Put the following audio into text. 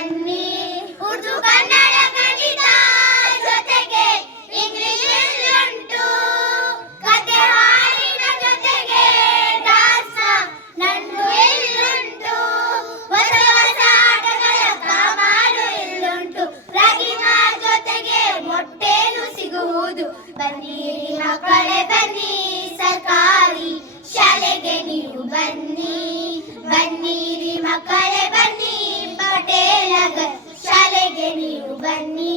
ಬನ್ನಿ. ಉರ್ದು ಕನ್ನಡ ಗಣಿತ ಜೊತೆಗೆ ಇಂಗ್ಲಿಷ್ ಉಂಟು, ಕತೆ ಹಾಡಿನ ಜೊತೆಗೆ ದಾಸ ನನ್ನು ಇಲ್ಲುಂಟು, ಹೊಸ ಹೊಸ ಆಟಗಳ ಕಮಾಲು ಇಲ್ಲುಂಟು, ರಗಿಮಾ ಜೊತೆಗೆ ಮೊಟ್ಟೆನು ಸಿಗುವುದು. ಬನ್ನಿರಿ ಮಕ್ಕಳೇ ಬನ್ನಿ, ಸರ್ಕಾರಿ ಶಾಲೆಗೆ ನೀವು ಬನ್ನಿ. ಬನ್ನಿರಿ ಮಕ್ಕಳೇ ಬನ್ನಿ, ಪಟೇಲ ಶಾಲೆಗೆ ನೀವು ಬನ್ನಿ.